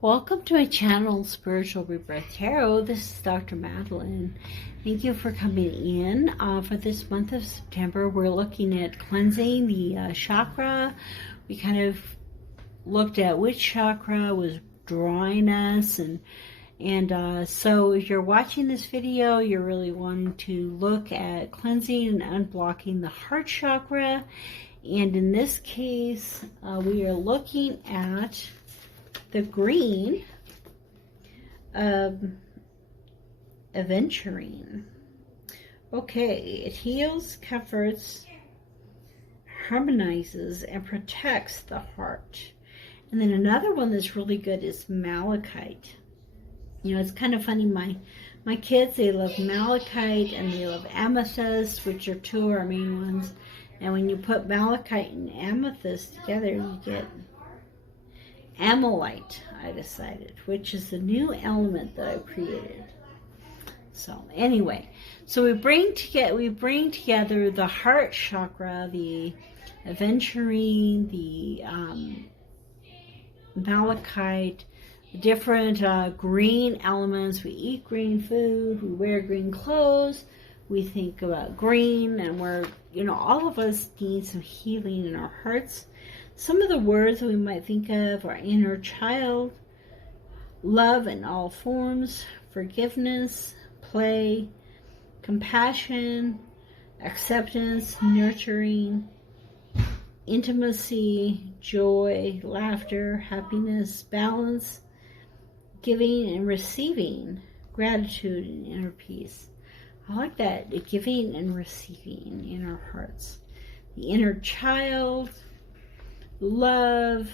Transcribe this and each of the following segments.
Welcome to my channel, Spiritual Rebirth Tarot. This is Dr. Madelyn. Thank you for coming in. For this month of September, we're looking at cleansing the chakra. We kind of looked at which chakra was drawing us, and so if you're watching this video, you're really wanting to look at cleansing and unblocking the heart chakra. And in this case, we are looking at the green aventurine. Okay, it heals, comforts, harmonizes, and protects the heart. And then another one that's really good is malachite. You know, it's kind of funny, my kids, they love malachite and they love amethyst, which are two of our main ones. And when you put malachite and amethyst together, you get amylite, I decided, which is the new element that I created. So anyway, so we bring together the heart chakra, the aventurine, the malachite, the different green elements. We eat green food, we wear green clothes, we think about green, and we're, you know, all of us need some healing in our hearts. Some of the words that we might think of are inner child, love in all forms, forgiveness, play, compassion, acceptance, nurturing, intimacy, joy, laughter, happiness, balance, giving and receiving, gratitude, and inner peace. I like that, the giving and receiving in our hearts. The inner child, love,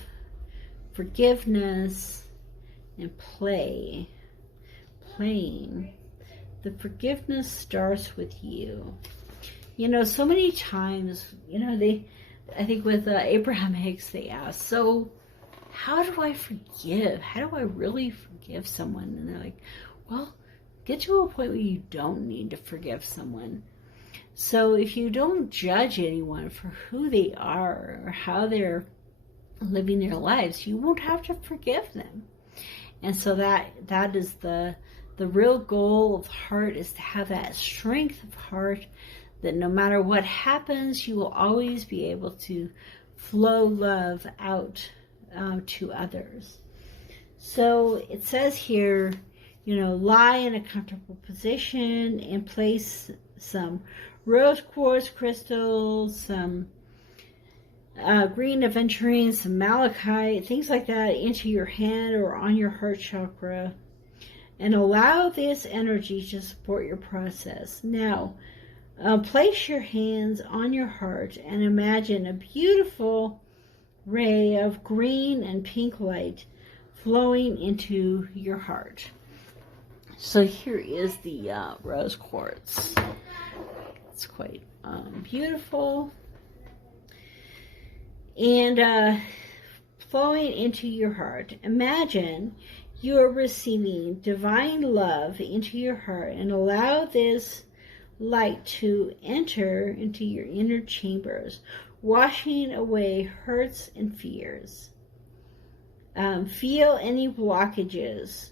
forgiveness, and playing. The forgiveness starts with you. You know, so many times, you know, I think with Abraham Hicks, they asked, so how do I forgive? How do I really forgive someone? And they're like, well, get to a point where you don't need to forgive someone. So if you don't judge anyone for who they are or how they're living their lives, you won't have to forgive them. And so that is the real goal of heart, is to have that strength of heart that no matter what happens, you will always be able to flow love out to others. So it says here, you know, lie in a comfortable position and place some rose quartz crystals, some green aventurine, some malachite, things like that into your hand or on your heart chakra, and allow this energy to support your process. Now, place your hands on your heart and imagine a beautiful ray of green and pink light flowing into your heart. So here is the rose quartz. It's quite beautiful. And flowing into your heart, imagine you are receiving divine love into your heart, and allow this light to enter into your inner chambers, washing away hurts and fears. Feel any blockages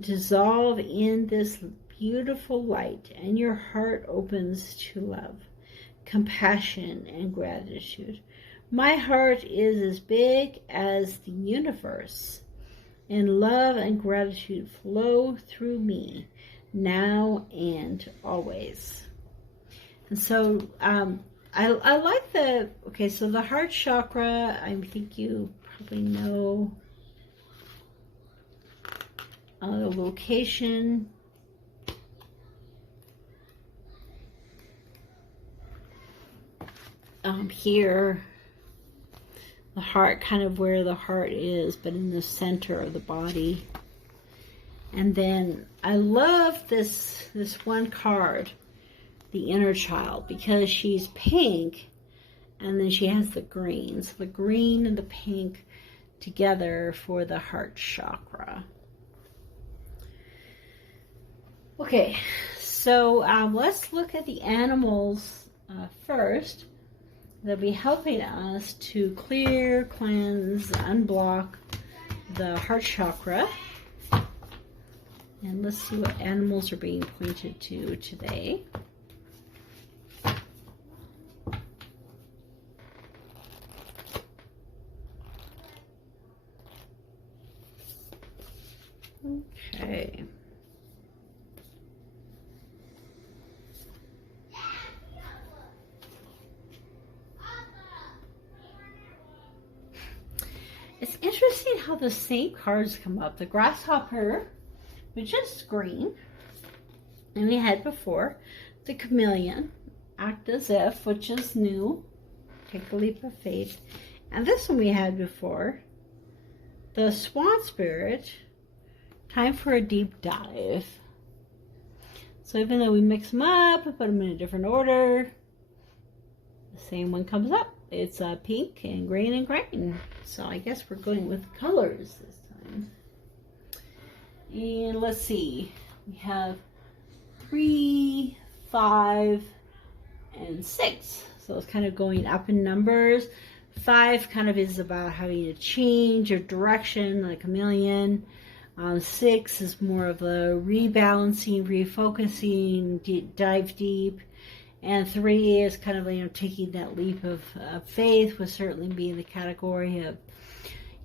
dissolve in this beautiful light, and your heart opens to love, compassion, and gratitude. My heart is as big as the universe, and love and gratitude flow through me now and always. And so I like so the heart chakra, I think you probably know the location. Here, the heart, kind of where the heart is, but in the center of the body. And then I love this one card, the inner child, because she's pink, and then she has the green. So the green and the pink together for the heart chakra. Okay, so let's look at the animals first. They'll be helping us to clear, cleanse, unblock the Heart Chakra. And let's see what animals are being pointed to today. Okay. It's interesting how the same cards come up. The grasshopper, which is green, and we had before. The chameleon, act as if, which is new. Take a leap of faith. And this one we had before. The swan spirit, time for a deep dive. So even though we mix them up and put them in a different order, the same one comes up. It's pink and green and green. So I guess we're going with colors this time. And let's see. We have 3, 5, and 6. So it's kind of going up in numbers. 5 kind of is about having a change or direction, like a chameleon. 6 is more of a rebalancing, refocusing, dive deep. And 3 is kind of, you know, taking that leap of faith, would certainly be in the category of,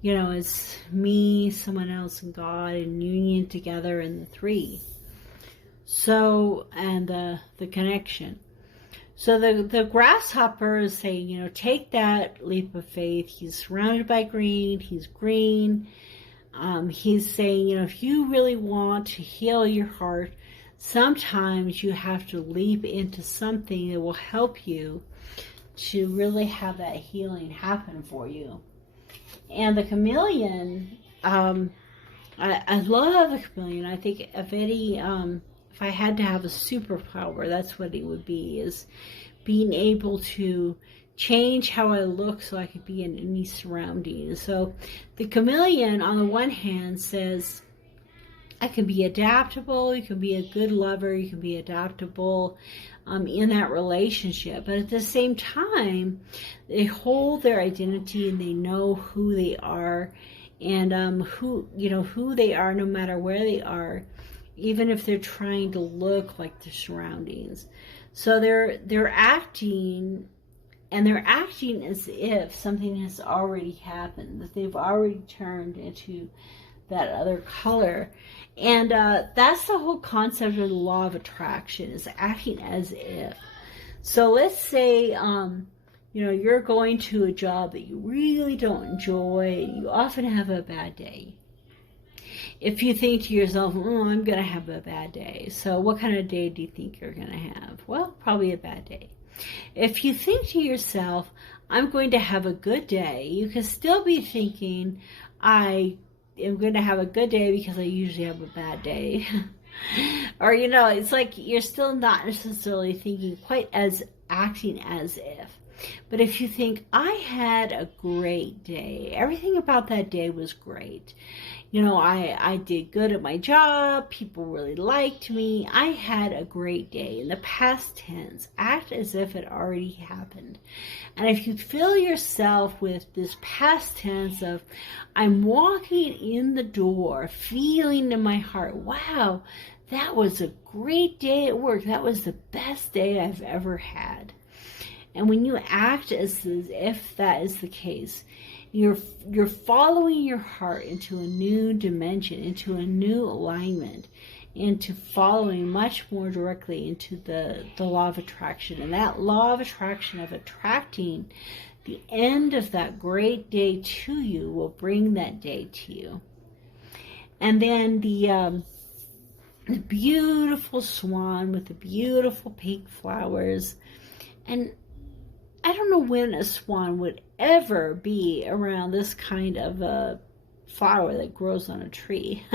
you know, it's me, someone else, and God, and union together in the 3. So, and the connection. So the grasshopper is saying, you know, take that leap of faith. He's surrounded by green. He's green. He's saying, you know, if you really want to heal your heart, sometimes you have to leap into something that will help you to really have that healing happen for you. And the chameleon, I love the chameleon. I think if I had to have a superpower, that's what it would be, is being able to change how I look so I could be in any surroundings. So the chameleon, on the one hand, says, I can be adaptable, you can be a good lover, you can be adaptable in that relationship. But at the same time, they hold their identity and they know who they are, and who they are no matter where they are, even if they're trying to look like their surroundings. So they're acting, and they're acting as if something has already happened, that they've already turned into that other color. And that's the whole concept of the law of attraction, is acting as if. So let's say, you know, you're going to a job that you really don't enjoy. You often have a bad day. If you think to yourself, oh, I'm going to have a bad day. So what kind of day do you think you're going to have? Well, probably a bad day. If you think to yourself, I'm going to have a good day, you can still be thinking, I am going to have a good day because I usually have a bad day. Or, you know, it's like you're still not necessarily thinking quite as acting as if. But if you think, I had a great day, everything about that day was great. You know, I did good at my job, people really liked me, I had a great day. In the past tense, act as if it already happened. And if you fill yourself with this past tense of, I'm walking in the door, feeling in my heart, wow, that was a great day at work, that was the best day I've ever had. And when you act as if that is the case, you're following your heart into a new dimension, into a new alignment, into following much more directly into the law of attraction. And that law of attraction, of attracting the end of that great day to you, will bring that day to you. And then the beautiful swan with the beautiful pink flowers. And I don't know when a swan would ever be around this kind of a flower that grows on a tree.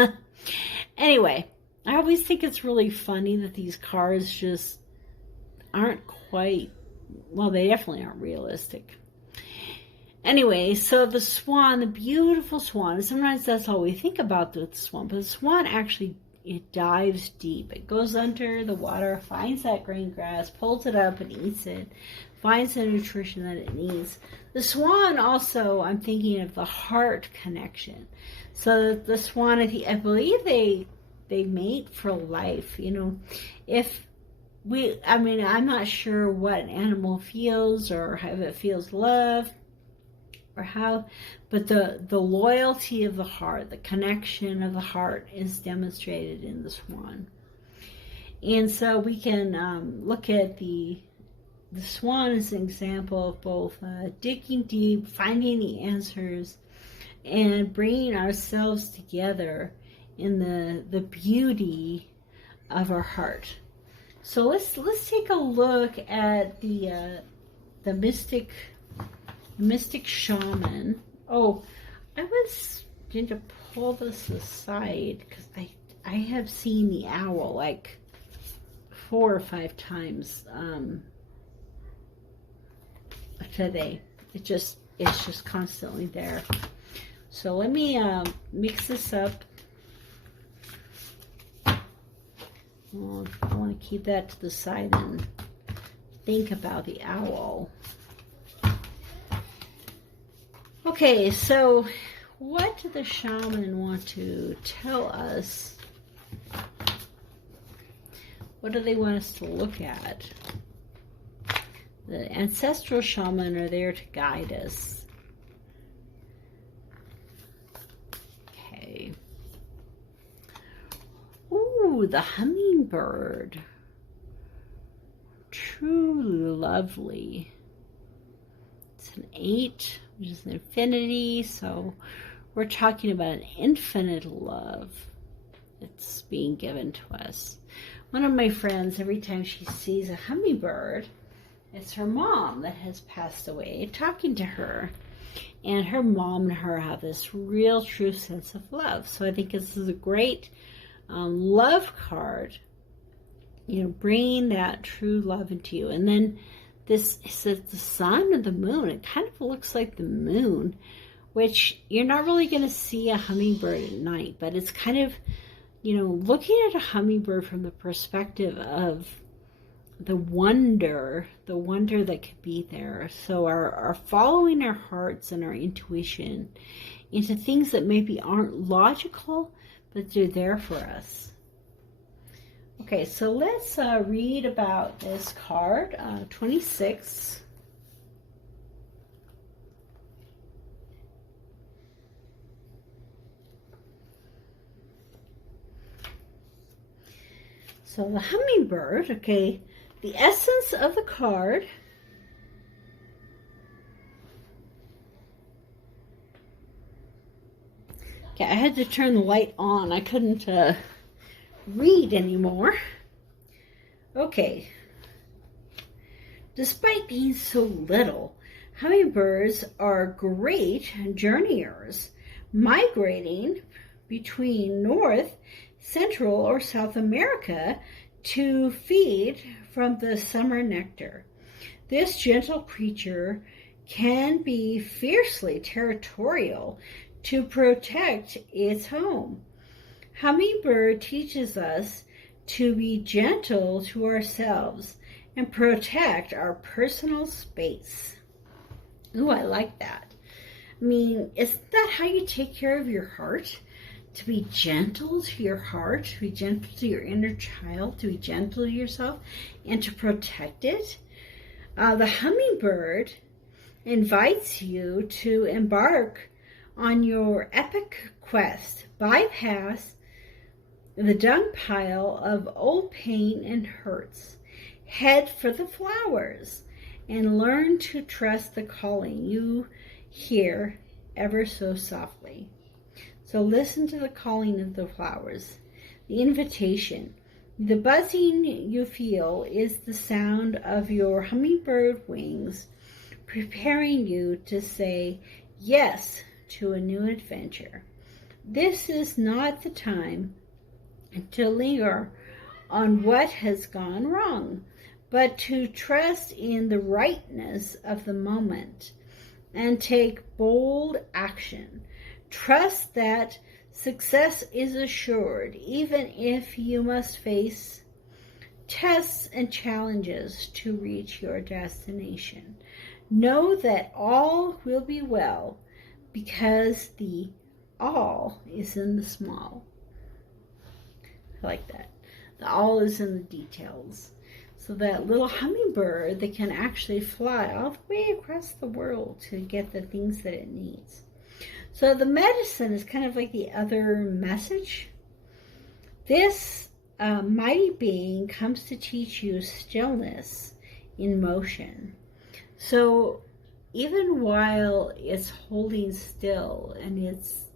Anyway, I always think it's really funny that these cards just aren't quite, well, they definitely aren't realistic. Anyway, so the swan, the beautiful swan, and sometimes that's all we think about with the swan, but the swan actually, it dives deep. It goes under the water, finds that green grass, pulls it up and eats it, finds the nutrition that it needs. The swan also, I'm thinking of the heart connection. So the swan, I believe they mate for life. You know, I'm not sure what an animal feels or how it feels love or how, but the loyalty of the heart, the connection of the heart is demonstrated in the swan. And so we can look at the swan as an example of both digging deep, finding the answers, and bringing ourselves together in the beauty of our heart. So let's take a look at the mystic shaman. Oh, I was going to pull this aside because I have seen the owl like 4 or 5 times today. It's just constantly there. So let me mix this up. Well, I want to keep that to the side and think about the owl. Okay, so what do the shaman want to tell us? What do they want us to look at? The ancestral shaman are there to guide us. Okay. Ooh, the hummingbird. Truly lovely. It's an 8, which is an infinity, so we're talking about an infinite love that's being given to us. One of my friends, every time she sees a hummingbird, it's her mom that has passed away talking to her. And her mom and her have this real true sense of love. So I think this is a great love card, you know, bringing that true love into you. And then this is the sun or the moon. It kind of looks like the moon, which you're not really going to see a hummingbird at night, but it's kind of, you know, looking at a hummingbird from the perspective of the wonder that could be there. So our following our hearts and our intuition into things that maybe aren't logical, but they're there for us. Okay, so let's read about this card, 26. So the hummingbird, okay, the essence of the card okay, I had to turn the light on. I couldn't read anymore. Okay. Despite being so little, hummingbirds are great journeyers, migrating between North, Central, or South America to feed from the summer nectar. This gentle creature can be fiercely territorial to protect its home. Hummingbird teaches us to be gentle to ourselves and protect our personal space. Ooh, I like that. I mean, isn't that how you take care of your heart? To be gentle to your heart, to be gentle to your inner child, to be gentle to yourself, and to protect it. The hummingbird invites you to embark on your epic quest. Bypass the dung pile of old pain and hurts. Head for the flowers and learn to trust the calling you hear ever so softly. So listen to the calling of the flowers, the invitation. The buzzing you feel is the sound of your hummingbird wings preparing you to say yes to a new adventure. This is not the time to linger on what has gone wrong, but to trust in the rightness of the moment and take bold action. Trust that success is assured, even if you must face tests and challenges to reach your destination. Know that all will be well because the all is in the small. I like that. The all is in the details. So that little hummingbird that can actually fly all the way across the world to get the things that it needs. So the medicine is kind of like the other message. This mighty being comes to teach you stillness in motion. So even while it's holding still and its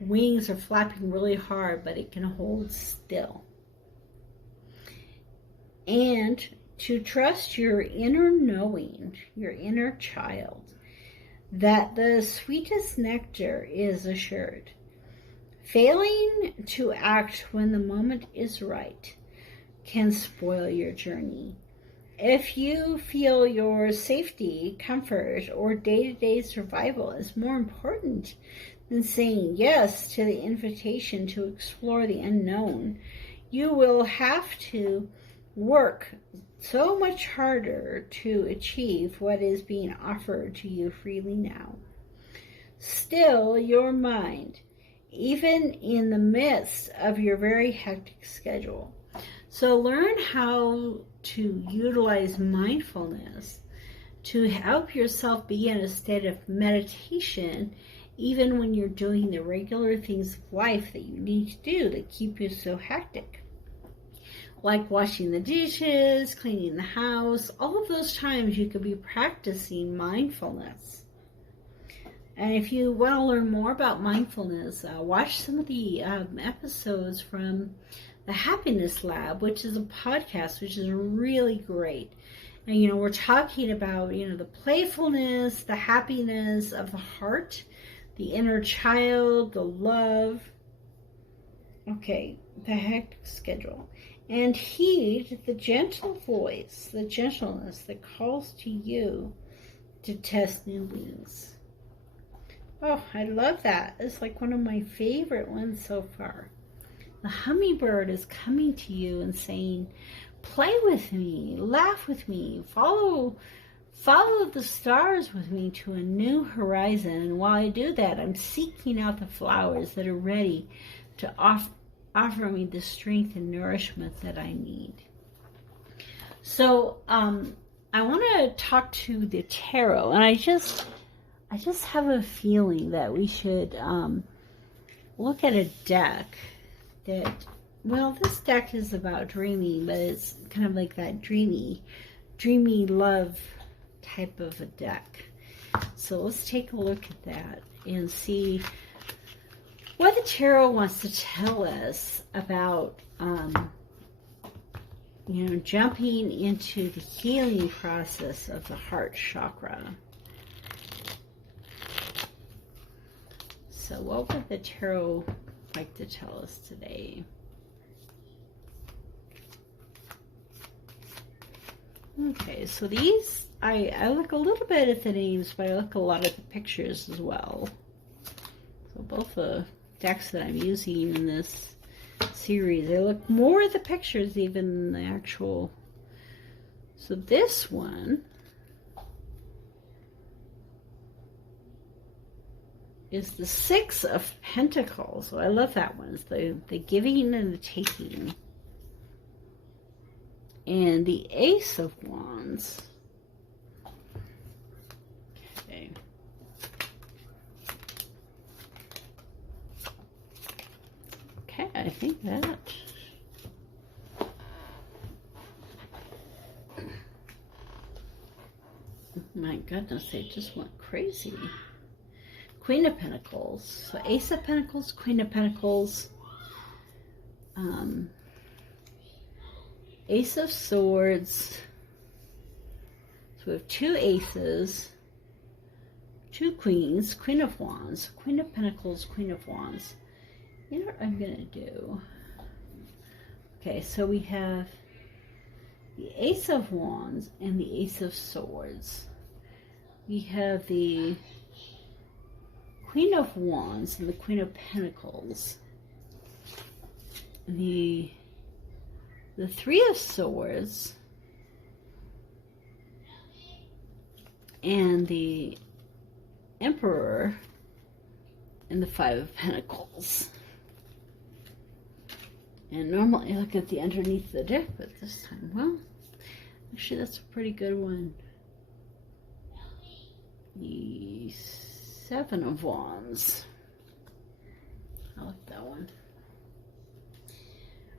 wings are flapping really hard, but it can hold still. And to trust your inner knowing, your inner child, that the sweetest nectar is assured. Failing to act when the moment is right can spoil your journey. If you feel your safety, comfort, or day-to-day survival is more important than saying yes to the invitation to explore the unknown, you will have to work so much harder to achieve what is being offered to you freely now. Still, your mind, even in the midst of your very hectic schedule. So learn how to utilize mindfulness to help yourself be in a state of meditation, even when you're doing the regular things of life that you need to do that keep you so hectic. Like washing the dishes, cleaning the house, all of those times you could be practicing mindfulness. And if you want to learn more about mindfulness, watch some of the episodes from the Happiness Lab, which is a podcast, which is really great. And, we're talking about, the playfulness, the happiness of the heart, the inner child, the love. Okay, the hectic schedule. And heed the gentle voice, the gentleness that calls to you to test new wings. Oh, I love that. It's like one of my favorite ones so far. The hummingbird is coming to you and saying, play with me, laugh with me, follow the stars with me to a new horizon. And while I do that, I'm seeking out the flowers that are ready to offer me the strength and nourishment that I need. So I want to talk to the tarot, and I just have a feeling that we should look at a deck that, well, this deck is about dreaming, but it's kind of like that dreamy love type of a deck. So let's take a look at that and see what the tarot wants to tell us about, jumping into the healing process of the heart chakra. So what would the tarot like to tell us today? Okay, so these, I look a little bit at the names, but I look a lot at the pictures as well. So both the decks that I'm using in this series, I look more at the pictures even than the actual. So this one is the Six of Pentacles. So I love that one. It's the giving and the taking. And the Ace of Wands. Okay. Okay, I think that. My goodness, they just went crazy. Queen of Pentacles. So Ace of Pentacles, Queen of Pentacles. Ace of Swords. So we have two aces, two queens, Queen of Wands, Queen of Pentacles, Queen of Wands. You know what I'm going to do? Okay, so we have the Ace of Wands and the Ace of Swords. We have the Queen of Wands and the Queen of Pentacles. The the Three of Swords, and the Emperor, and the Five of Pentacles. And normally I look at the underneath the deck, but this time, well, actually that's a pretty good one. The Seven of Wands. I like that one.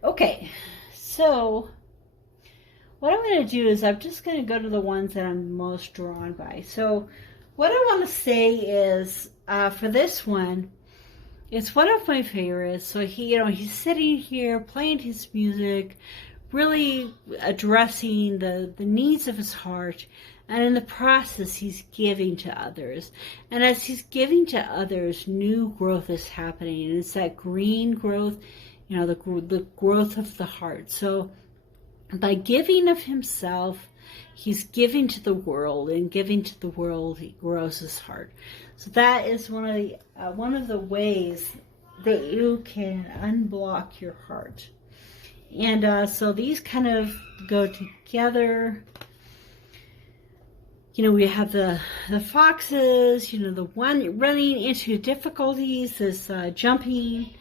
Okay, so what I'm going to do is I'm just going to go to the ones that I'm most drawn by. So what I want to say is, for this one, it's one of my favorites. So he's sitting here playing his music, really addressing the needs of his heart, and in the process he's giving to others. And as he's giving to others, new growth is happening, and it's that green growth, the growth of the heart. So by giving of himself, he's giving to the world, and giving to the world, he grows his heart. So that is one of the ways that you can unblock your heart. And so these kind of go together. We have the foxes, the one running into difficulties, this jumping,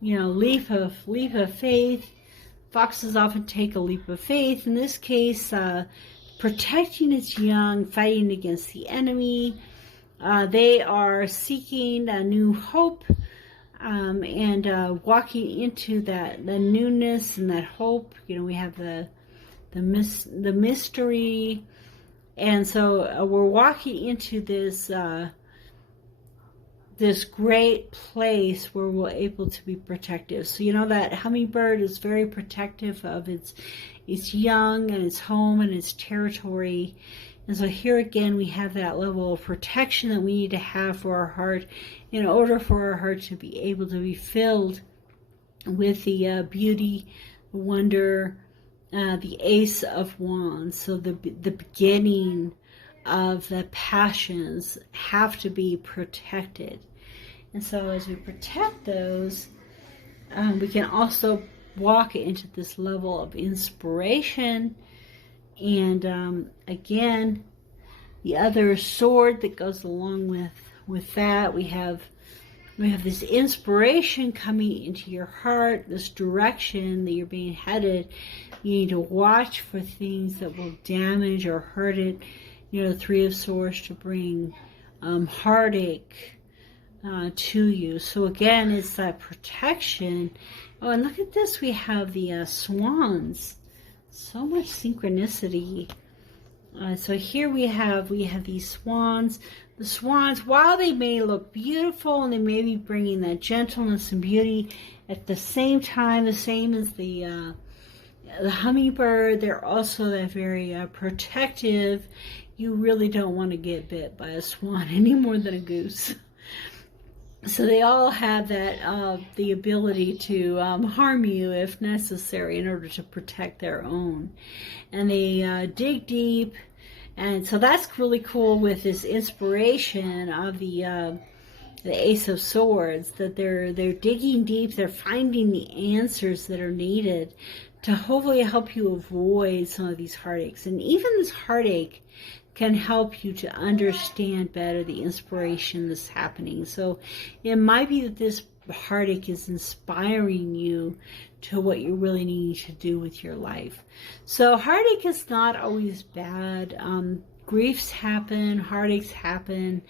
leap of faith. Foxes often take a leap of faith. In this case, protecting its young, fighting against the enemy. They are seeking a new hope, and walking into the newness and that hope. We have the mystery, and so we're walking into this this great place where we're able to be protective. So that hummingbird is very protective of its young and its home and its territory. And so here again we have that level of protection that we need to have for our heart in order for our heart to be able to be filled with the beauty, the wonder, the Ace of Wands. So the beginning of the passions have to be protected. And so as we protect those, we can also walk into this level of inspiration. And again, the other sword that goes along with that, we have this inspiration coming into your heart, this direction that you're being headed. You need to watch for things that will damage or hurt it. The Three of Swords to bring heartache to you. So again, it's that protection. Oh, and look at this. We have the swans. So much synchronicity. So here we have these swans. The swans, while they may look beautiful and they may be bringing that gentleness and beauty, at the same time, the same as the hummingbird, they're also that very protective. You really don't want to get bit by a swan any more than a goose. So they all have that the ability to harm you if necessary in order to protect their own. And they dig deep. And so that's really cool with this inspiration of the Ace of Swords, that they're digging deep, they're finding the answers that are needed to hopefully help you avoid some of these heartaches. And even this heartache can help you to understand better the inspiration that's happening. So it might be that this heartache is inspiring you to what you really need to do with your life. So heartache is not always bad. Griefs happen, heartaches happen,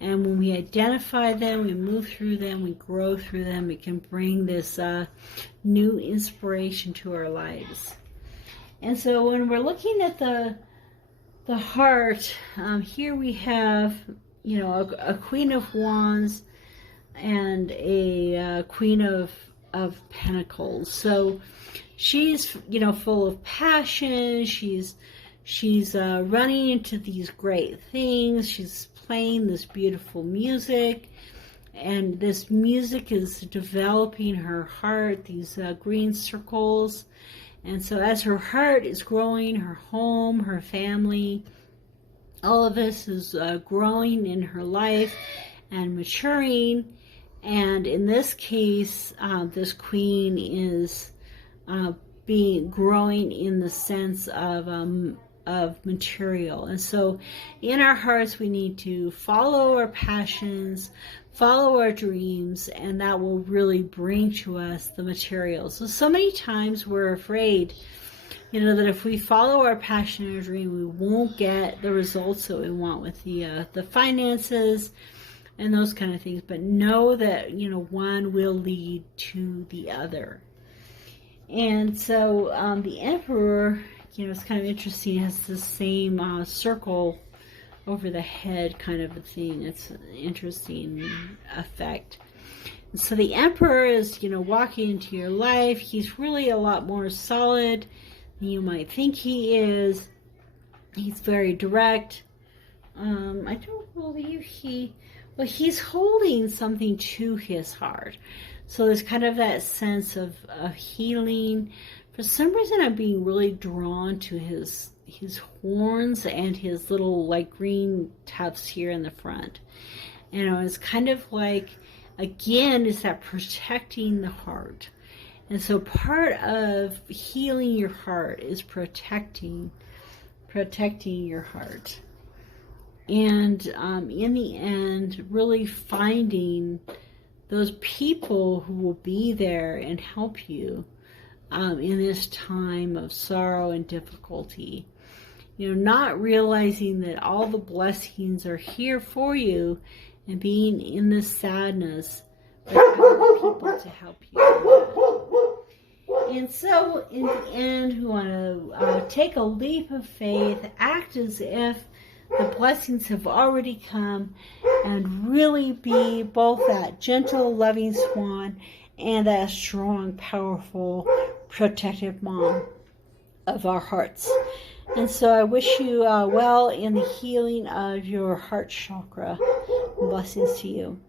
and when we identify them, we move through them, we grow through them, it can bring this new inspiration to our lives. And so when we're looking at the heart, here we have, a Queen of Wands and a Queen of Pentacles. So she's, full of passion. She's running into these great things. She's playing this beautiful music, and this music is developing her heart, these green circles. And so as her heart is growing, her home, her family, all of this is growing in her life and maturing. And in this case, this queen is being growing in the sense of material. And so in our hearts, we need to follow our passions, follow our dreams, and that will really bring to us the material. So many times we're afraid, you know, that if we follow our passion and our dream, we won't get the results that we want with the finances and those kind of things. But know that, you know, one will lead to the other. And so the Emperor, you know, it's kind of interesting. It has the same circle over the head kind of a thing. It's an interesting effect. And so the Emperor is, you know, walking into your life. He's really a lot more solid than you might think he is. He's very direct. I don't believe he's holding something to his heart. So there's kind of that sense of healing. For some reason, I'm being really drawn to his horns and his little like green tufts here in the front. You know, it's kind of like, again, it's that protecting the heart. And so part of healing your heart is protecting your heart. And in the end, really finding those people who will be there and help you in this time of sorrow and difficulty. You know, not realizing that all the blessings are here for you, and being in this sadness, but having people to help you. And so in the end, we want to take a leap of faith, act as if the blessings have already come, and really be both that gentle, loving swan and that strong, powerful, protective mom of our hearts. And so I wish you well in the healing of your heart chakra. Blessings to you.